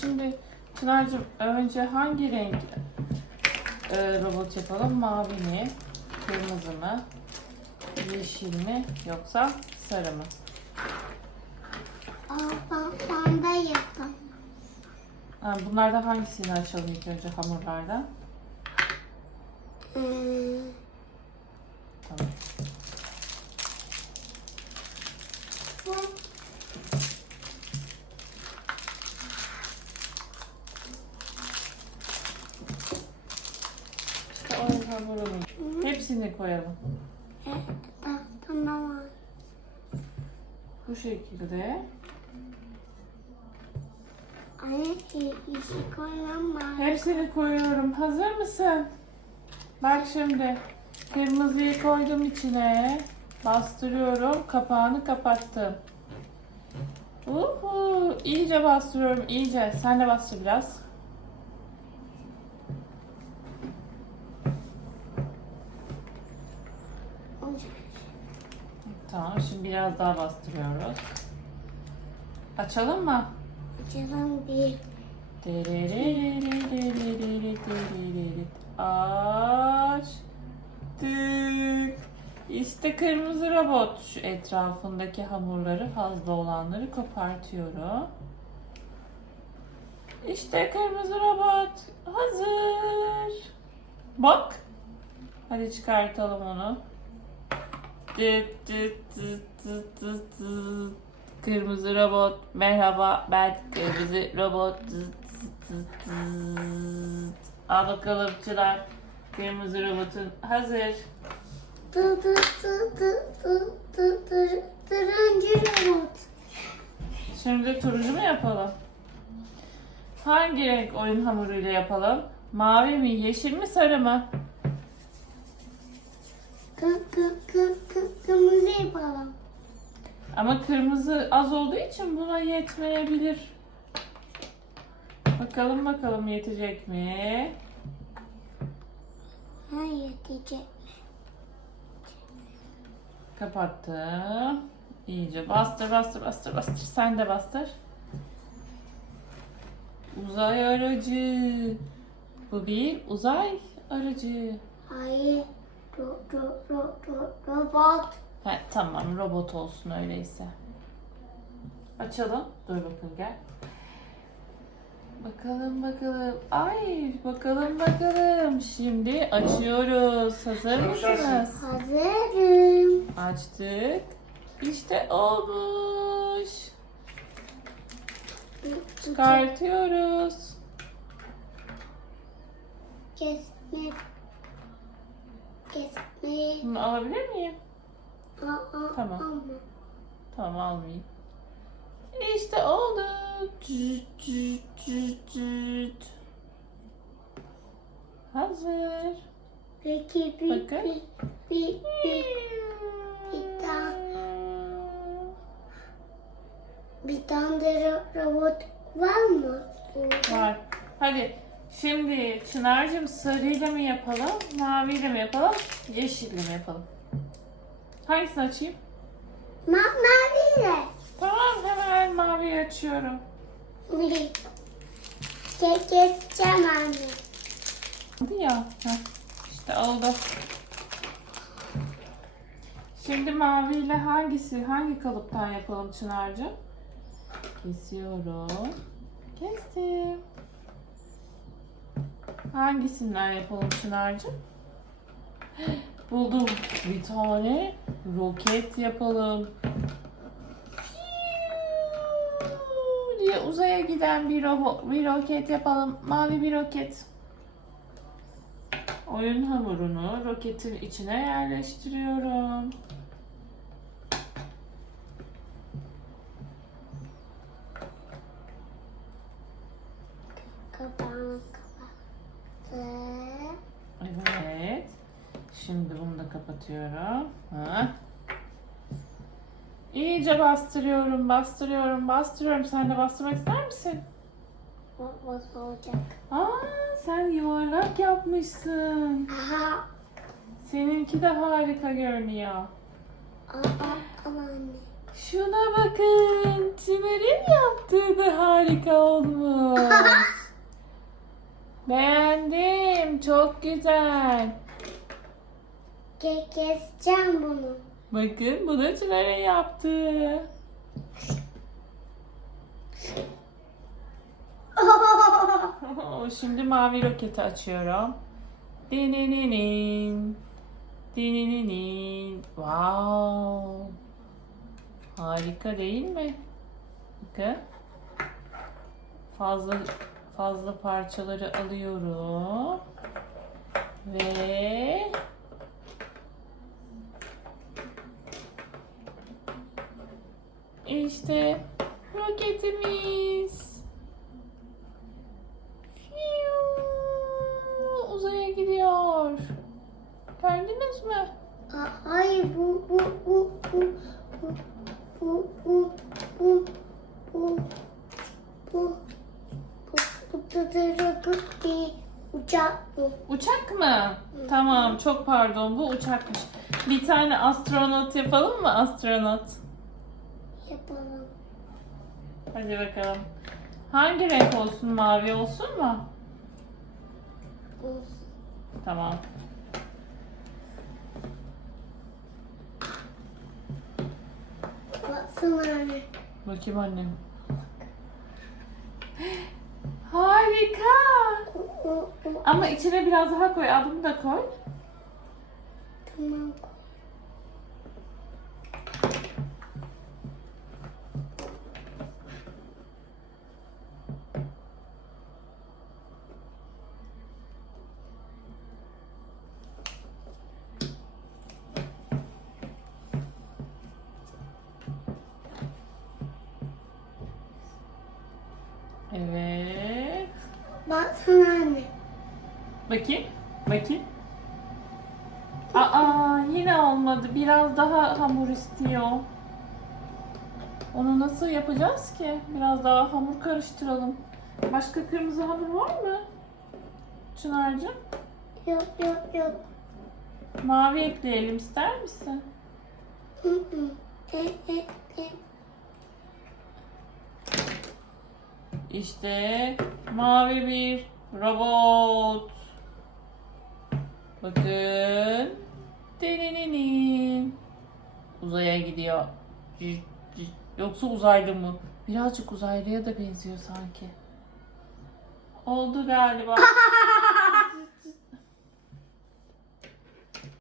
şimdi Çınar'cığım önce hangi renk e, robot yapalım? Mavi mi? Kırmızı mı? Yeşil mi? Yoksa sarı mı? De yapalım. Ha, bunlardan hangisini açalım ilk önce hamurlardan? Hmm, Tamam. bu Oyun hamurunu. Hepsini koyalım. e, ta- tamam. Bu şekilde. Anne işi koymam var. Hepsini koyuyorum. Hazır mısın? Bak şimdi. Kırmızıyı koydum içine. Bastırıyorum. Kapağını kapattım. Uhu, iyice bastırıyorum. iyice. Sen de bastır biraz. Tamam. Şimdi biraz daha bastırıyoruz. Açalım mı? Açalım bir. Açtık. İşte kırmızı robot. Şu etrafındaki hamurları fazla olanları kopartıyorum. İşte kırmızı robot hazır. Bak. Hadi çıkartalım onu. Kırmızı robot merhaba ben kırmızı robot. Al bakalım Çınar kırmızı robotun hazır turuncu robot. Şimdi turuncu mu yapalım? Hangi renk oyun hamuruyla yapalım? Mavi mi, yeşil mi, sarı mı? Kı kı kı kı kırmızı yapalım. Ama kırmızı az olduğu için buna yetmeyebilir. Bakalım bakalım yetecek mi? Ha yetecek. Kapattım. İyice bastır bastır bastır bastır. Sen de bastır. Uzay aracı. Bu bir uzay aracı. Hayır. Ro, ro, ro, ro, robot. He, tamam robot olsun öyleyse. Açalım. Dur bakın gel. Bakalım bakalım. Ay bakalım bakalım. Şimdi açıyoruz. Hazır mısınız? Hazırım. Açtık. İşte olmuş. Çıkartıyoruz. Kesme. Kesme. Bunu alabilir miyim? Aa, Tamam. ama. Tamam almayayım. İşte oldu. Cüt cüt cüt cüt. Hazır. Peki bir, Bakın. bir, bir, bir, bir tane, bir tane de ro- robot var mı? Var. Hadi. Şimdi Çınar'cığım sarıyla mı yapalım, maviyle mi yapalım, yeşille mi yapalım? Hangisini açayım? Ma maviyle. Tamam hemen maviyi açıyorum. Ke keseceğim anne. Hadi ya. Heh, işte oldu. Şimdi maviyle hangisi, hangi kalıptan yapalım Çınar'cığım? Kesiyorum. Kestim. Hangisinden yapalım Çınar'cığım? Buldum. Bir tane roket yapalım. Diye uzaya giden bir robot, bir roket yapalım. Mavi bir roket. Oyun hamurunu roketin içine yerleştiriyorum. Kapağını kapattı. Evet. Şimdi bunu da kapatıyorum. Ha. İyice bastırıyorum, bastırıyorum, bastırıyorum. Sen de bastırmak ister misin? Robot olacak. Aa, sen yuvarlak yapmışsın. Aha. Seninki de harika görünüyor. Aa, ama anne. Şuna bakın. Çınar'ın yaptığı da harika olmuş. Beğendim. Çok güzel. Ke keseceğim bunu. Bakın bu da Çınar'ın yaptığı. Şimdi mavi roketi açıyorum. Dininin. Dininin. Wow. Harika değil mi? Bakın. Fazla fazla parçaları alıyorum. Ve işte roketimiz. Fiu, Uzaya gidiyor. Gördünüz mü? Hayır bu bu bu bu bu bu bu bu bu bu bu uçak bu. Uçak mı? Tamam çok pardon bu uçakmış. Bir tane astronot yapalım mı astronot? Yapalım. Hadi bakalım. Hangi renk olsun? Mavi olsun mu? Olsun. Tamam. Baksana anne. Bakayım annem. Harika. Ama içine biraz daha koy. Bunu da koy. Tamam. Evet. Baksana anne. Bakayım. Bakayım. Aa yine olmadı. Biraz daha hamur istiyor. Onu nasıl yapacağız ki? Biraz daha hamur karıştıralım. Başka kırmızı hamur var mı? Çınar'cığım. Yok yok yok. Mavi ekleyelim ister misin? Hı hı. E, e, e. İşte mavi bir robot. Bakın. Deneninin. Uzaya gidiyor. Yoksa uzaylı mı? Birazcık uzaylıya da benziyor sanki. Oldu galiba.